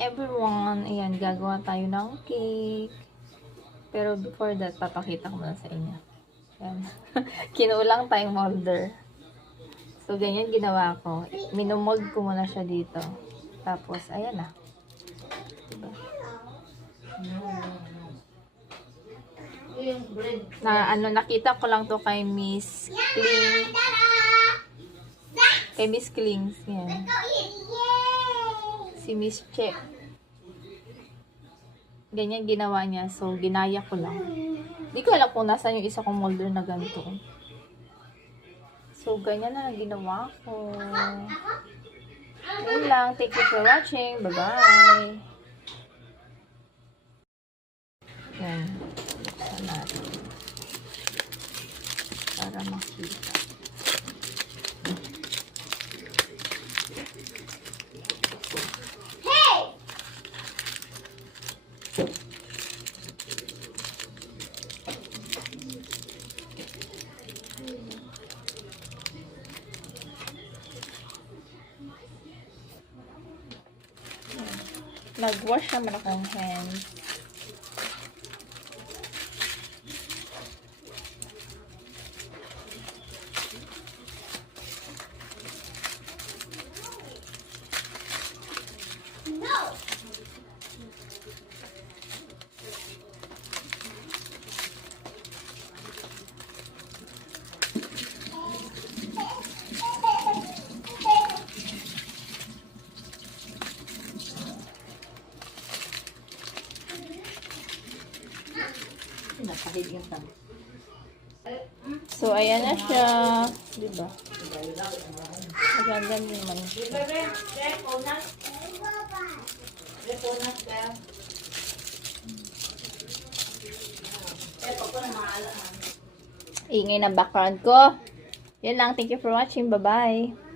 everyone! Ayan, gagawa tayo ng cake. Pero before that, papakita ko muna sa inyo. Ayan. Kinulang tayong molder. So, ganyan ginawa ko. Minumold ko muna siya dito. Tapos, ayan na. Diba? Nakita ko lang to kay Miss Kling. Kay Miss Kling. Yan. Si Miss Che. Ganyan ginawa niya. So, ginaya ko lang. Hindi ko alam kung nasaan yung isa kong molder na ganito. So, ganyan na ginawa ko. Yun lang. Thank you for watching. Bye-bye. Yan. Buksan natin. Para makita. Nag-wash naman akong hands. So, ayan na siya. Diba? Maganda naman siya. Ingay ng background ko. Yan lang. Thank you for watching. Bye-bye.